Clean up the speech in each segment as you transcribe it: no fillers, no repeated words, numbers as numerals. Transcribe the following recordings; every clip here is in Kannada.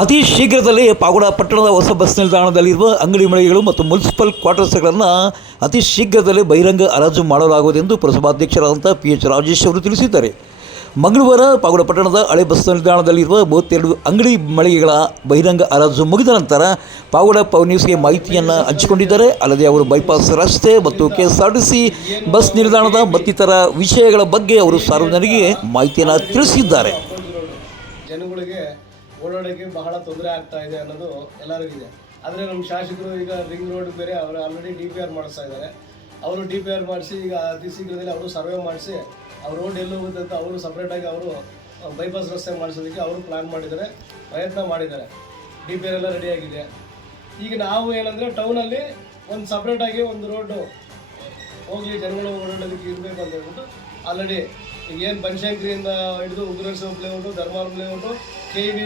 ಅತಿ ಶೀಘ್ರದಲ್ಲೇ ಪಾವಗಡ ಪಟ್ಟಣದ ಹೊಸ ಬಸ್ ನಿಲ್ದಾಣದಲ್ಲಿರುವ ಅಂಗಡಿ ಮಳಿಗೆಗಳು ಮತ್ತು ಮುನ್ಸಿಪಲ್ ಕ್ವಾರ್ಟರ್ಸ್ಗಳನ್ನು ಅತಿ ಶೀಘ್ರದಲ್ಲೇ ಬಹಿರಂಗ ಹರಾಜು ಮಾಡಲಾಗುವುದೆಂದು ಪುರಸಭಾಧ್ಯಕ್ಷರಾದಂಥ PH ರಾಜೇಶ್ ಅವರು ತಿಳಿಸಿದ್ದಾರೆ. ಮಂಗಳವಾರ ಪಾವಗಡ ಪಟ್ಟಣದ ಹಳೆ ಬಸ್ ನಿಲ್ದಾಣದಲ್ಲಿರುವ 32 ಅಂಗಡಿ ಮಳಿಗೆಗಳ ಬಹಿರಂಗ ಹರಾಜು ಮುಗಿದ ನಂತರ ಪಾವಗಡ ಪವನ್ಯೂಸ್ಗೆ ಮಾಹಿತಿಯನ್ನು ಹಂಚಿಕೊಂಡಿದ್ದಾರೆ. ಅಲ್ಲದೆ ಅವರು ಬೈಪಾಸ್ ರಸ್ತೆ ಮತ್ತು KSRTC ಬಸ್ ನಿಲ್ದಾಣದ ಮತ್ತಿತರ ವಿಷಯಗಳ ಬಗ್ಗೆ ಅವರು ಸಾರ್ವಜನಿಕರಿಗೆ ಮಾಹಿತಿಯನ್ನು ತಿಳಿಸಿದ್ದಾರೆ. ಜನಗಳಿಗೆ ಓಡಾಡೋಕ್ಕೆ ಬಹಳ ತೊಂದರೆ ಆಗ್ತಾ ಇದೆ ಅನ್ನೋದು ಎಲ್ಲರಿಗಿದೆ. ಆದರೆ ನಮ್ಮ ಶಾಸಕರು ಈಗ ರಿಂಗ್ ರೋಡ್ ಬೇರೆ ಅವರು ಆಲ್ರೆಡಿ DPR ಮಾಡಿಸ್ತಾ ಇದ್ದಾರೆ. ಅವರು DPR ಮಾಡಿಸಿ ಈಗ ಅತಿ ಶೀಘ್ರದಲ್ಲಿ ಅವರು ಸರ್ವೆ ಮಾಡಿಸಿ ಅವ್ರ ರೋಡ್ ಎಲ್ಲಿ ಹೋಗುತ್ತೆ ಅಂತ ಅವರು ಸಪ್ರೇಟಾಗಿ ಅವರು ಬೈಪಾಸ್ ರಸ್ತೆ ಮಾಡಿಸೋದಕ್ಕೆ ಅವರು ಪ್ಲ್ಯಾನ್ ಮಾಡಿದ್ದಾರೆ, ಪ್ರಯತ್ನ ಮಾಡಿದ್ದಾರೆ. DPR ಎಲ್ಲ ರೆಡಿಯಾಗಿದೆ. ಈಗ ನಾವು ಏನಂದರೆ ಟೌನಲ್ಲಿ ಒಂದು ಸಪ್ರೇಟಾಗಿ ಒಂದು ರೋಡು ಹೋಗಲಿ ಜನಗಳು ಓಡಾಡೋದಕ್ಕೆ ಇರಬೇಕು ಅಂತ ಹೇಳ್ಬಿಟ್ಟು ಆಲ್ರೆಡಿ ಈಗ ಏನು ಬನಶಂಕರಿಯಿಂದ ಹಿಡಿದು ಉಗ್ರೇಶ್ವರ ಲೇಔಟು, ಧರ್ಮಾವರಂ ಲೇಔಟು, KV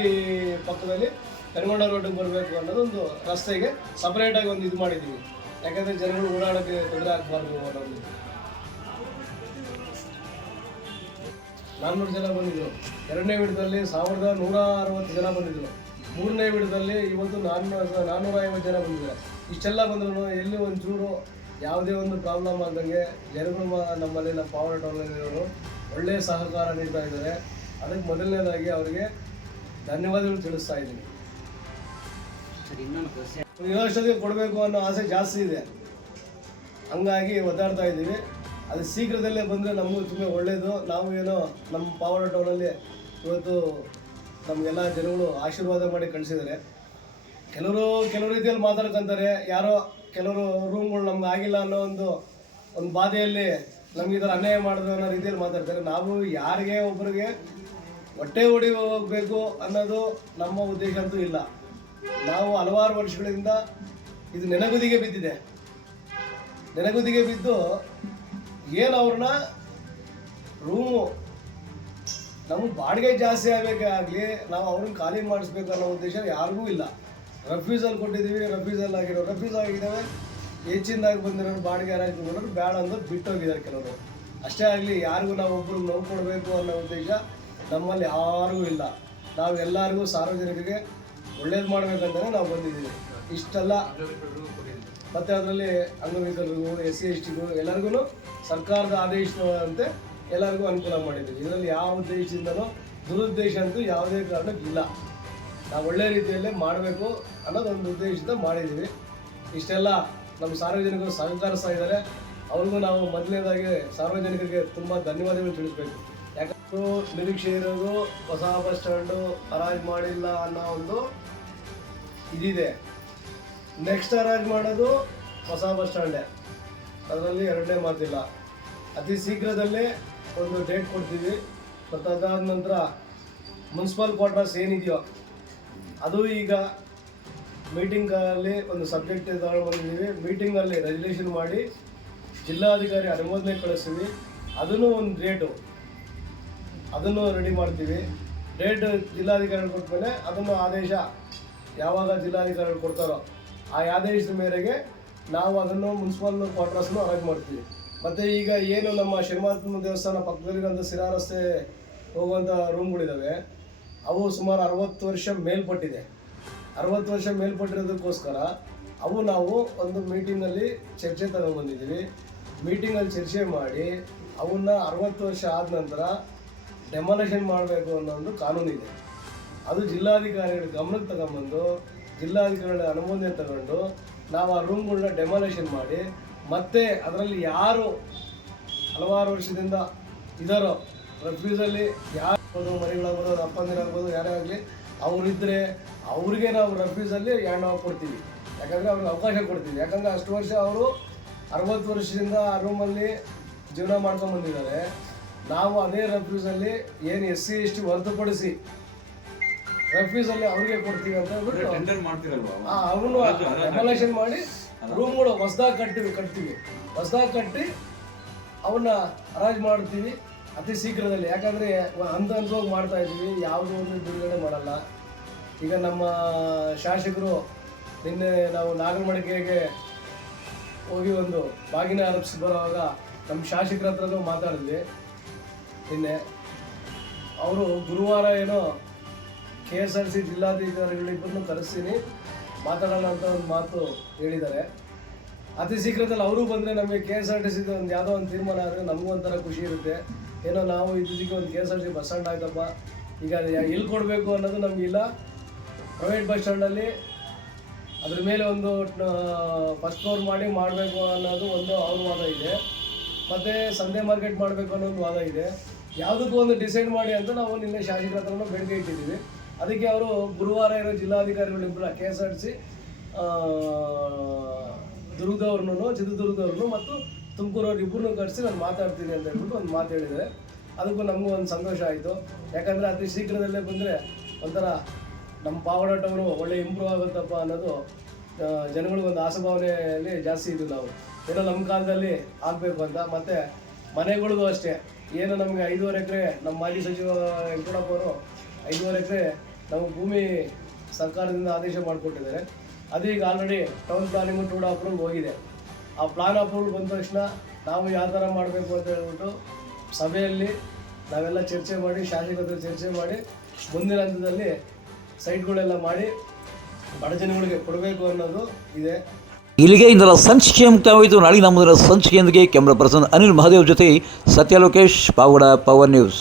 ಪಕ್ಕದಲ್ಲಿ ಕನಗೊಂಡ ರೋಡಿಗೆ ಬರಬೇಕು ಅನ್ನೋದೊಂದು ರಸ್ತೆಗೆ ಸಪ್ರೇಟಾಗಿ ಒಂದು ಇದು ಮಾಡಿದ್ದೀವಿ. ಯಾಕಂದರೆ ಜನಗಳು ಓಡಾಡೋಕ್ಕೆ ತೊಂದರೆ ಆಗಬಾರ್ದು ಅನ್ನೋದು. 400 ಜನ ಬಂದಿದ್ದರು. 2ನೇ ವಿಡದಲ್ಲಿ 1160 ಜನ ಬಂದಿದ್ದರು. 3ನೇ ವಿಡದಲ್ಲಿ ಇವತ್ತು 450 ಜನ ಬಂದಿದ್ದಾರೆ. ಇಷ್ಟೆಲ್ಲ ಬಂದರೂ ಎಲ್ಲಿ ಒಂಚೂರು ಯಾವುದೇ ಒಂದು ಪ್ರಾಬ್ಲಮ್ ಆದಂಗೆ ಜನಗಳು ನಮ್ಮಲ್ಲಿ ನಮ್ಮ ಪಾವಗಡ ಟೌನಲ್ಲಿರೋರು ಒಳ್ಳೆಯ ಸಹಕಾರ ನೀಡ್ತಾ ಇದ್ದಾರೆ. ಅದಕ್ಕೆ ಮೊದಲನೇದಾಗಿ ಅವರಿಗೆ ಧನ್ಯವಾದಗಳು ತಿಳಿಸ್ತಾ ಇದ್ದೀನಿ. ಯುವಶಕ್ತಿಗೆ ಕೊಡಬೇಕು ಅನ್ನೋ ಆಸೆ ಜಾಸ್ತಿ ಇದೆ, ಹಂಗಾಗಿ ಒದ್ದಾಡ್ತಾ ಇದ್ದೀವಿ. ಅದು ಶೀಘ್ರದಲ್ಲೇ ಬಂದರೆ ನಮಗೂ ತುಂಬ ಒಳ್ಳೆಯದು. ನಾವು ಏನೋ ನಮ್ಮ ಪಾವಗಡ ಟೌನಲ್ಲಿ ಇವತ್ತು ನಮಗೆಲ್ಲ ಜನಗಳು ಆಶೀರ್ವಾದ ಮಾಡಿ ಕಳಿಸಿದ್ದಾರೆ. ಕೆಲವು ರೀತಿಯಲ್ಲಿ ಮಾತಾಡ್ಕೊತಾರೆ, ಯಾರೋ ಕೆಲವರು ರೂಮ್ಗಳು ನಮ್ಗೆ ಆಗಿಲ್ಲ ಅನ್ನೋ ಒಂದು ಬಾಧೆಯಲ್ಲಿ ನಮ್ಗೆ ಈ ಥರ ಅನ್ಯಾಯ ಮಾಡಿದ್ರು ಅನ್ನೋ ರೀತಿಯಲ್ಲಿ ಮಾತಾಡ್ತಾರೆ. ನಾವು ಯಾರಿಗೆ ಒಬ್ಬರಿಗೆ ಹೊಟ್ಟೆ ಹೊಡಿ ಹೋಗಬೇಕು ಅನ್ನೋದು ನಮ್ಮ ಉದ್ದೇಶ ಅಂತೂ ಇಲ್ಲ. ನಾವು ಹಲವಾರು ವರ್ಷಗಳಿಂದ ಇದು ನೆನಗುದಿಗೆ ಬಿದ್ದಿದೆ. ನೆನಗುದಿಗೆ ಬಿದ್ದು ಏನು ಅವ್ರನ್ನ ರೂಮು ನಮಗೆ ಬಾಡಿಗೆ ಜಾಸ್ತಿ ಆಗಬೇಕಾಗಲಿ ನಾವು ಅವ್ರನ್ನ ಖಾಲಿ ಮಾಡಿಸ್ಬೇಕು ಅನ್ನೋ ಉದ್ದೇಶ ಯಾರಿಗೂ ಇಲ್ಲ. ರಫ್ಯೂಸಲ್ಲಿ ಕೊಟ್ಟಿದ್ದೀವಿ, ರಫ್ಯೂಸಲ್ಲಿ ಆಗಿದ್ದಾವೆ. ಹೆಚ್ಚಿನದಾಗಿ ಬಂದಿರೋರು ಬಾಡಿಗೆ ಹರಾಜು ತಗೊಂಡ್ರು ಬೇಡ ಅಂತ ಬಿಟ್ಟೋಗಿದ್ದಾರೆ ಕೆಲವರು. ಅಷ್ಟೇ ಆಗಲಿ, ಯಾರಿಗೂ ನಾವು ಒಬ್ಬರು ನೋವು ಕೊಡಬೇಕು ಅನ್ನೋ ಉದ್ದೇಶ ನಮ್ಮಲ್ಲಿ ಯಾರಿಗೂ ಇಲ್ಲ. ನಾವು ಎಲ್ಲರಿಗೂ ಸಾರ್ವಜನಿಕರಿಗೆ ಒಳ್ಳೇದು ಮಾಡಬೇಕಂತಲೇ ನಾವು ಬಂದಿದ್ದೀವಿ. ಇಷ್ಟೆಲ್ಲ ಮತ್ತು ಅದರಲ್ಲಿ ಅಂಗವಿಕಲರಿಗೂ, SC STಗೂ ಎಲ್ಲರಿಗೂ ಸರ್ಕಾರದ ಆದೇಶದಂತೆ ಎಲ್ಲರಿಗೂ ಅನುಕೂಲ ಮಾಡಿದ್ದೀವಿ. ಇದರಲ್ಲಿ ಯಾವ ಉದ್ದೇಶದಿಂದನೂ ದುರುದ್ದೇಶ ಅಂತೂ ಯಾವುದೇ ಕಾರಣಕ್ಕಿಲ್ಲ. ನಾವು ಒಳ್ಳೆಯ ರೀತಿಯಲ್ಲೇ ಮಾಡಬೇಕು ಅನ್ನೋದೊಂದು ಉದ್ದೇಶದಿಂದ ಮಾಡಿದ್ದೀವಿ. ಇಷ್ಟೆಲ್ಲ ನಮ್ಮ ಸಾರ್ವಜನಿಕರು ಸಹಕರಿಸ್ತಾ ಇದ್ದಾರೆ. ಅವ್ರಿಗೂ ನಾವು ಮೊದಲನೇದಾಗಿ ಸಾರ್ವಜನಿಕರಿಗೆ ತುಂಬ ಧನ್ಯವಾದಗಳು ತಿಳಿಸ್ಬೇಕು. ಯಾಕಂದ್ರೆ ನಿರೀಕ್ಷೆ ಇರೋದು ಹೊಸ ಬಸ್ ಸ್ಟ್ಯಾಂಡು ಹರಾಜು ಮಾಡಿಲ್ಲ ಅನ್ನೋ ಒಂದು ಇದಿದೆ. ನೆಕ್ಸ್ಟ್ ಹರಾಜು ಮಾಡೋದು ಹೊಸ ಬಸ್ ಸ್ಟ್ಯಾಂಡೇ, ಅದರಲ್ಲಿ ಎರಡನೇ ಮಾತಿಲ್ಲ. ಅತಿ ಶೀಘ್ರದಲ್ಲೇ ಒಂದು ಡೇಟ್ ಕೊಡ್ತೀವಿ. ಮತ್ತು ಅದಾದ ನಂತರ ಮುನ್ಸಿಪಲ್ ಕ್ವಾರ್ಟರ್ಸ್ ಏನಿದೆಯೋ ಅದು ಈಗ ಮೀಟಿಂಗಲ್ಲಿ ಒಂದು ಸಬ್ಜೆಕ್ಟ್ ತಗೊಂಡು ಬಂದಿದ್ದೀವಿ. ಮೀಟಿಂಗಲ್ಲಿ ರೆಜಲ್ಯೂಷನ್ ಮಾಡಿ ಜಿಲ್ಲಾಧಿಕಾರಿ ಅನುಮೋದನೆ ಕಳಿಸ್ತೀವಿ. ಅದನ್ನು ಒಂದು ಡೇಟು ಅದನ್ನು ರೆಡಿ ಮಾಡ್ತೀವಿ. ಡೇಟ್ ಜಿಲ್ಲಾಧಿಕಾರಿಗಳು ಕೊಟ್ಟಮೇಲೆ ಅದನ್ನು ಆದೇಶ ಯಾವಾಗ ಜಿಲ್ಲಾಧಿಕಾರಿಗಳು ಕೊಡ್ತಾರೋ ಆ ಆದೇಶದ ಮೇರೆಗೆ ನಾವು ಅದನ್ನು ಮುನ್ಸಿಪಲ್ ಕ್ವಾರ್ಟರ್ಸ್ನು ಅರೇಂಜ್ ಮಾಡ್ತೀವಿ. ಮತ್ತು ಈಗ ಏನು ನಮ್ಮ ಶನಿಮಾತನ ದೇವಸ್ಥಾನ ಪಕ್ಕದಲ್ಲಿರೋಂಥ ಸಿರಾ ರಸ್ತೆ ಹೋಗುವಂಥ ರೂಮ್ಗಳಿದ್ದಾವೆ, ಅವು ಸುಮಾರು 60 ವರ್ಷ ಮೇಲ್ಪಟ್ಟಿದೆ. 60 ವರ್ಷ ಮೇಲ್ಪಟ್ಟಿರೋದಕ್ಕೋಸ್ಕರ ಅವು ನಾವು ಒಂದು ಮೀಟಿಂಗಲ್ಲಿ ಚರ್ಚೆ ತಗೊಂಡ್ಬಂದಿದ್ದೀವಿ. ಮೀಟಿಂಗಲ್ಲಿ ಚರ್ಚೆ ಮಾಡಿ ಅವನ್ನ 60 ವರ್ಷ ಆದ ನಂತರ ಡೆಮಾಲಿಷನ್ ಮಾಡಬೇಕು ಅನ್ನೋ ಒಂದು ಕಾನೂನಿದೆ. ಅದು ಜಿಲ್ಲಾಧಿಕಾರಿಗಳ ಗಮನಕ್ಕೆ ತಗೊಂಬಂದು ಜಿಲ್ಲಾಧಿಕಾರಿಗಳ ಅನುಮೋದನೆ ತಗೊಂಡು ನಾವು ಆ ರೂಮ್ಗಳನ್ನ ಡೆಮಾಲಿಷನ್ ಮಾಡಿ ಮತ್ತೆ ಅದರಲ್ಲಿ ಯಾರು ಹಲವಾರು ವರ್ಷದಿಂದ ಇದ್ದಾರೋ ರೆಫ್ಯೂಸಲ್ಲಿ ಯಾರು ಮರಿಗಳಾಗ್ಬೋದು, ಅಪ್ಪಂದಿರಾಗ್ಬೋದು, ಯಾರೇ ಆಗಲಿ ಅವರಿದ್ದರೆ ಅವ್ರಿಗೆ ನಾವು ರೆಫ್ಯೂಸಲ್ಲಿ ಹ್ಯಾಂಡ್ ಓವರ್ ಕೊಡ್ತೀವಿ. ಯಾಕಂದರೆ ಅವ್ರಿಗೆ ಅವಕಾಶ ಕೊಡ್ತೀವಿ. ಯಾಕಂದರೆ ಅಷ್ಟು ವರ್ಷ ಅವರು 60 ವರ್ಷದಿಂದ ಆ ರೂಮಲ್ಲಿ ಜೀವನ ಮಾಡ್ಕೊಂಡ್ಬಂದಿದ್ದಾರೆ. ನಾವು ಅದೇ ರೆಫ್ಯೂಸಲ್ಲಿ ಏನು SC ST ಹೊರತುಪಡಿಸಿ ರೆಫ್ಯೂಸಲ್ಲಿ ಅವ್ರಿಗೆ ಕೊಡ್ತೀವಿ ಅಂತ ಹೇಳ್ಬಿಟ್ಟು ಅವನು ಡೆಮಾಲಿಷನ್ ಮಾಡಿ ರೂಮ್ಗಳು ಹೊಸದಾಗಿ ಕಟ್ತೀವಿ. ಹೊಸದಾಗಿ ಕಟ್ಟಿ ಅವನ್ನ ಹರಾಜು ಮಾಡ್ತೀವಿ ಅತಿ ಶೀಘ್ರದಲ್ಲಿ. ಯಾಕಂದರೆ ಹಂತವಾಗಿ ಮಾಡ್ತಾ ಇದ್ದೀವಿ, ಯಾವುದೋ ಒಂದು ಬಿಡುಗಡೆ ಮಾಡಲ್ಲ. ಈಗ ನಮ್ಮ ಶಾಸಕರು ನಿನ್ನೆ ನಾವು ನಾಗರಮಡಿಕೆಗೆ ಹೋಗಿ ಒಂದು ಬಾಗಿನ ಅರ್ಪಿಸಿ ಬರುವಾಗ ನಮ್ಮ ಶಾಸಕರ ಹತ್ರನೂ ಮಾತಾಡಿದ್ವಿ. ನಿನ್ನೆ ಅವರು ಗುರುವಾರ ಏನೋ KSRTC ಜಿಲ್ಲಾಧಿಕಾರಿಗಳಿಬ್ಬರನ್ನು ಕರೆಸ್ತೀನಿ, ಮಾತಾಡೋಣ ಅಂತ ಒಂದು ಮಾತು ಹೇಳಿದ್ದಾರೆ. ಅತಿ ಶೀಘ್ರದಲ್ಲಿ ಅವರು ಬಂದರೆ ನಮಗೆ KSRTC ಒಂದು ಯಾವುದೋ ಒಂದು ತೀರ್ಮಾನ ಆದರೆ ನಮಗೂ ಒಂಥರ ಖುಷಿ ಇರುತ್ತೆ. ಏನೋ ನಾವು ಇದಕ್ಕೆ ಒಂದು KSRTC ಬಸ್ ಸ್ಟ್ಯಾಂಡ್ ಆಯ್ತಪ್ಪ, ಈಗ ಎಲ್ಲಿ ಕೊಡಬೇಕು ಅನ್ನೋದು ನಮಗಿಲ್ಲ. ಪ್ರೈವೇಟ್ ಬಸ್ ಸ್ಟ್ಯಾಂಡಲ್ಲಿ ಅದ್ರ ಮೇಲೆ ಒಂದು ಫಸ್ಟ್ ಫ್ಲೋರ್ ಮಾಡಬೇಕು ಅನ್ನೋದು ಒಂದು ಅವ್ರ ವಾದ ಇದೆ, ಮತ್ತು ಸಂಡೆ ಮಾರ್ಕೆಟ್ ಮಾಡಬೇಕು ಅನ್ನೋದು ವಾದ ಇದೆ. ಯಾವುದಕ್ಕೂ ಒಂದು ಡಿಸೈಡ್ ಮಾಡಿ ಅಂತ ನಾವು ನಿನ್ನೆ ಶಾಸಕರ ಹತ್ರನೂ ಬೇಡಿಕೆ ಇಟ್ಟಿದ್ದೀವಿ. ಅದಕ್ಕೆ ಅವರು ಗುರುವಾರ ಇರೋ ಜಿಲ್ಲಾಧಿಕಾರಿಗಳಿಬ್ಬರ KSRTC ದುರ್ಗದವ್ರನ್ನೂ ಚಿತ್ರದುರ್ಗದವ್ರನ್ನೂ ಮತ್ತು ತುಮಕೂರವ್ರು ಇಬ್ಬರನ್ನೂ ಕರೆಸಿ ನಾನು ಮಾತಾಡ್ತೀನಿ ಅಂತ ಹೇಳ್ಬಿಟ್ಟು ಒಂದು ಮಾತು ಹೇಳಿದ್ದಾರೆ. ಅದಕ್ಕೂ ನಮಗೂ ಒಂದು ಸಂತೋಷ ಆಯಿತು. ಯಾಕಂದರೆ ಅತಿ ಶೀಘ್ರದಲ್ಲೇ ಬಂದರೆ ಒಂಥರ ನಮ್ಮ ಪಾವಡ ಟೌನು ಒಳ್ಳೆ ಇಂಪ್ರೂವ್ ಆಗುತ್ತಪ್ಪ ಅನ್ನೋದು ಜನಗಳಿಗೊಂದು ಆಸಭಾವನೆಯಲ್ಲಿ ಜಾಸ್ತಿ ಇದ್ದು ನಾವು ಏನೋ ನಮ್ಮ ಕಾಲದಲ್ಲಿ ಆಗಬೇಕು ಅಂತ. ಮತ್ತು ಮನೆಗಳಿಗೂ ಅಷ್ಟೇ, ಏನು ನಮಗೆ 5.5 ಎಕರೆ ನಮ್ಮ ಮಾಜಿ ಸಚಿವ ವೆಂಕಟಪ್ಪ ಅವರು 5.5 ಎಕರೆ ನಮಗೆ ಭೂಮಿ ಸರ್ಕಾರದಿಂದ ಆದೇಶ ಮಾಡಿಕೊಟ್ಟಿದ್ದಾರೆ. ಅದು ಈಗ ಆಲ್ರೆಡಿ ಟೌನ್ ಪ್ಲಾನಿಂಗು ಟೂಡ್ ಅಪ್ರೂವಲ್ ಹೋಗಿದೆ. ಆ ಪ್ಲಾನ್ ಅಪ್ರೂವಲ್ ಬಂದ ತಕ್ಷಣ ನಾವು ಯಾವ ಥರ ಮಾಡಬೇಕು ಅಂತ ಹೇಳ್ಬಿಟ್ಟು ಸಭೆಯಲ್ಲಿ ನಾವೆಲ್ಲ ಚರ್ಚೆ ಮಾಡಿ, ಶಾಸಕರ ಚರ್ಚೆ ಮಾಡಿ ಮುಂದಿನ ಹಂತದಲ್ಲಿ ಸೈಟ್ಗಳೆಲ್ಲ ಮಾಡಿ ಬಡ ಜನಗಳಿಗೆ ಕೊಡಬೇಕು ಅನ್ನೋದು ಇದೆ. ಇಲ್ಲಿಗೆ ಇಂದರ ಸಂಚಿಕೆ ಮುಕ್ತಾಯವಾಯಿತು. ನಾಳೆ ನಮ್ಮದರ ಸಂಚಿಕೆಯೊಂದಿಗೆ ಕ್ಯಾಮ್ರಾ ಪರ್ಸನ್ ಅನಿಲ್ ಮಹಾದೇವ್ ಜೊತೆ ಸತ್ಯ ಲೋಕೇಶ್, ಪಾವಗಡ ಪವರ್ ನ್ಯೂಸ್.